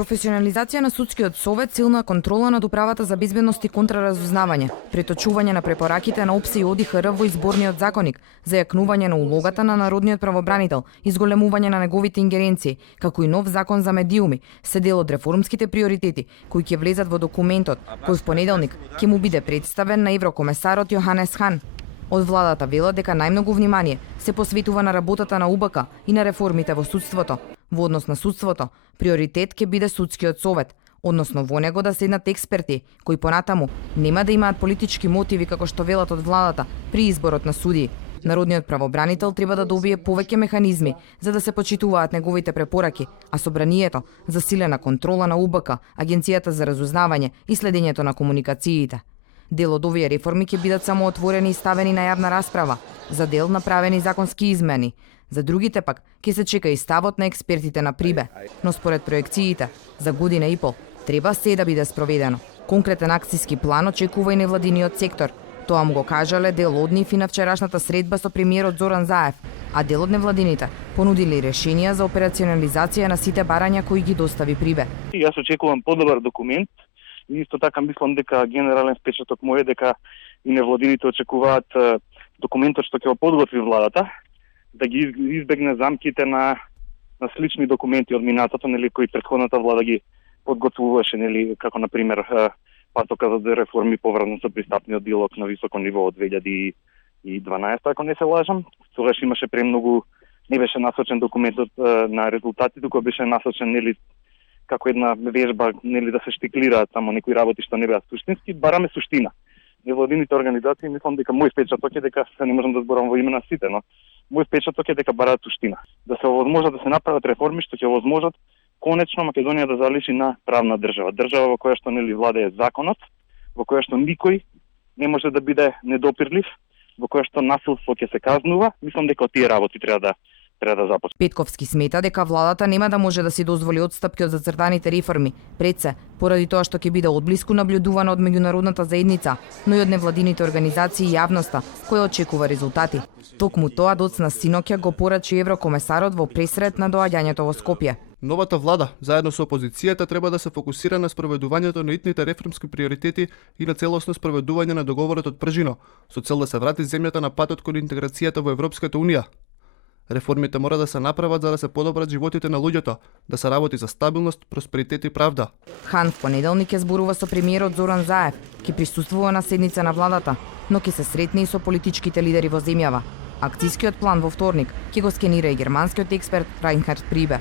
Професионализација на судскиот совет, силна контрола над управата за безбедност и контраразузнавање, преточување на препораките на ОПСЕ и ОДИХР во изборниот законник, зајакнување на улогата на народниот правобранител, изголемување на неговите ингеренции, како и нов закон за медиуми, се дел од реформските приоритети кои ќе влезат во документот, кој в понеделник ќе му биде представен на еврокомесарот Јоханес Хан. Од владата велат дека најмногу внимание се посветува на работата на УБК и на реформите во судството. Во однос на судството, приоритет ќе биде судскиот совет, односно во него да седнат експерти кои понатаму нема да имаат политички мотиви како што велат од владата при изборот на судии. Народниот правобранител треба да добие повеќе механизми за да се почитуваат неговите препораки, а собранието засилена контрола на УБК, Агенцијата за разузнавање и следењето на комуникациите. Дел од овие реформи ќе бидат само отворени и ставени на јавна расправа, за дел направени законски измени. За другите пак ќе се чека и ставот на експертите на Прибе, но според проекциите за година и пол треба се да биде спроведено. Конкретен акцијски план очекува и невладиниот сектор. Тоа му го кажале дел од нив и на вчерашната средба со премиерот Зоран Заев, а дел од невладините понудили решенија за операционализација на сите барања кои ги достави Прибе. Јас очекувам подобар документ. И исто така мислам дека генерален впечаток мој е дека и невладините очекуваат документот што ќе го подготви владата, да ги избегне замките на слични документи од минатото, нели, кои претходната влада ги подготвуваше, нели, како на пример патока за реформи поврзан со пристапниот диалог на високо ниво од 2012, ако не се лажам. Тогаш имаше премногу, не беше насочен документот на резултати, туку беше насочен, нели, како една вежба, нели, да се штиклираат само некои работи што не беа суштински, бараме суштина. Невладините организации, мислам дека мој впечаток е дека се не можам да зборам во име на сите, но мој впечаток е дека бараат суштина. Да се овозможат да се направат реформи што ќе овозможат конечно Македонија да заличи на правна држава, држава во која што, нели, владее законот, во која што никој не може да биде недопирлив, во која што насилство ќе се казнува. Мислам дека од тие работи треба да започне. Петковски смета дека владата нема да може да си дозволи отстапки од зацртаните реформи, пред се, поради тоа што ќе биде одблиску наблюдувана од меѓународната заедница, но и од невладините организации и јавноста, која очекува резултати. Токму тоа доцна синоќа го порачи еврокомесарот во пресред на доаѓањето во Скопје. Новата влада, заедно со опозицијата, треба да се фокусира на спроведувањето на итните реформски приоритети и на целосно спроведување на договорот од Пржино, со цел да се врати земјата на патот кон интеграцијата во Европската унија. Реформите мора да се направат за да се подобрат животите на луѓето, да се работи за стабилност, просперитет и правда. Хан в понеделник ќе зборува со премиерот Зоран Заев, ќе присуствува на седница на владата, но ќе се сретне и со политичките лидери во земјава. Акцијскиот план во вторник ќе го скенира и германскиот експерт Райнхард Прибе.